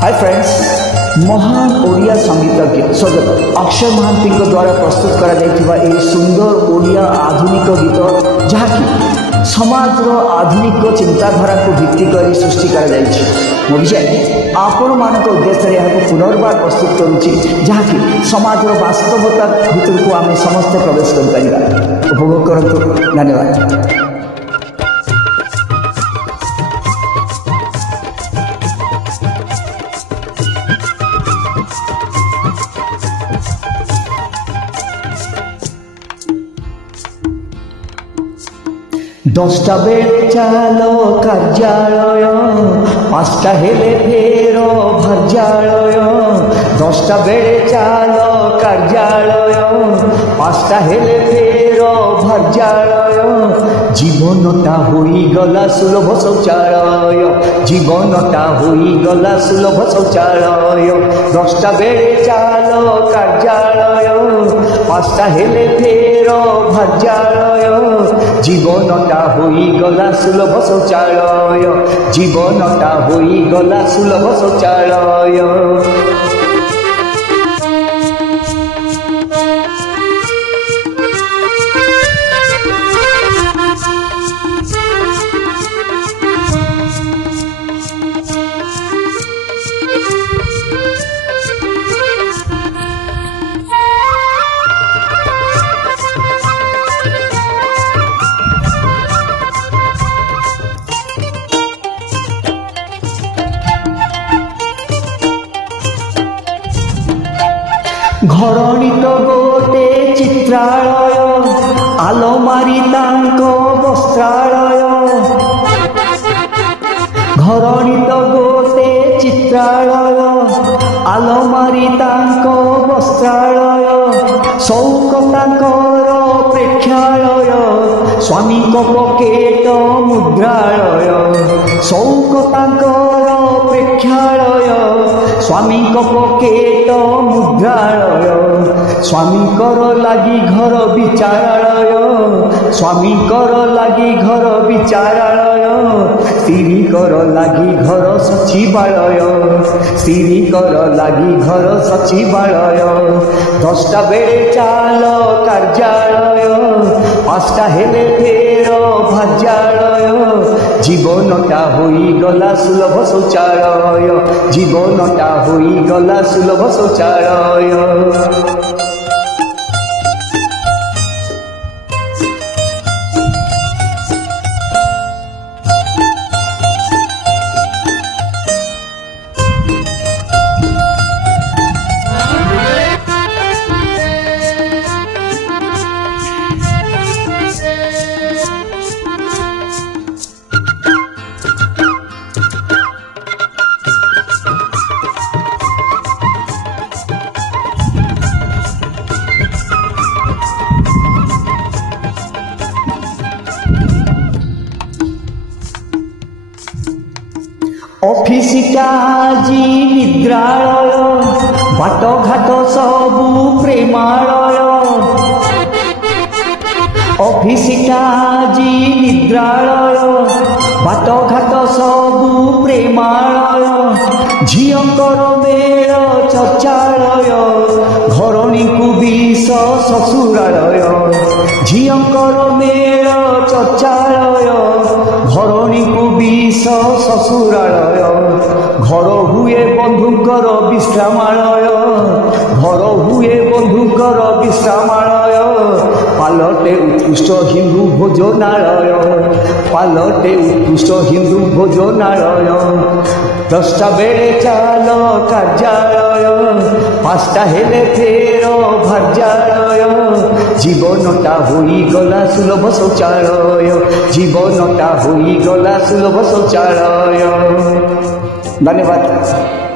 Hi friends, महान ओडिया संगीतज्ञ स्वर्गत अक्षय महांती द्वारा प्रस्तुत करा सुंदर ओडिया आधुनिक गीत जहाँकि समाज आधुनिक चिंताधारा को भित्ति कर सृष्टि कर विजय आपण मान उद्देश्य यहाँ पुनर्बार प्रस्तुत करुच्ची जहाँकि समाज वास्तवता भितर को आम समस्ते प्रवेश कर उपभोग करूँ। धन्यवाद। दसटा बेले चलो कार्यालय पाँचटा हेले फेर भार्यालय। दसटा बेले चलो कार्यालय पाँचटा हेले फेर भार्यालय। जीवनटा होई गला सुलभ शौचालय, जीवनटा होई गला सुलभ शौचालय। दसटा बेले चलो कार्यालय पाँचटा हेले फेर भार्यालय। जीवनटा होई गला सुलभ शौचालय, जीवनटा होई गला सुलभ शौचालय। घरणी तो गोटे चित्रालय आलमारी तांको वस्त्रालय। घरणी तो गोटे चित्रालय आलमारी तांको वस्त्रालय। शौक तांकर प्रेक्षालय स्वामी को पकेट मुद्रालय। शौक तांकर प्रेक्षालय स्वामी को पकेट मुद्रालय। स्वामी कर लगी घर विचारालय, स्वामी कर लगी घर विचारालय। स्त्री कर लगी घर सचिवालय, स्त्री कर लगी घर सचिवालय। दसटा बेले चल कार्यालय पाँचटा हेले फेर भार्यालय। जीवनटा होई गला सुलभ शौचालय, जीवनटा होई गला सुलभ शौचालय। ऑफिसटा जी निद्रालय बाट घाट सबू प्रेमालय। ऑफिसटा जी निद्रालय बाट घाट सबू प्रेमालय। झींकर मेल चर्चालय घरणी को विष ससुरालय। झींकर मेल चर्चालय घरणी को विष ससुरालय। घर हुए बंधुकर विश्रामालय, घर हुए बंधुकर विश्रामालय। पालटे उत्कृष्ट हिंदू भोजनालय, पालटे उत्कृष्ट हिंदू भोजनालय। दसटा बेले चल कार्यालय पाँचटा हेले फेर भार्यालय। जीवनटा होई गला सुलभ शौचालय, जीवनटा होई गला सुलभ शौचालय। धन्यवाद।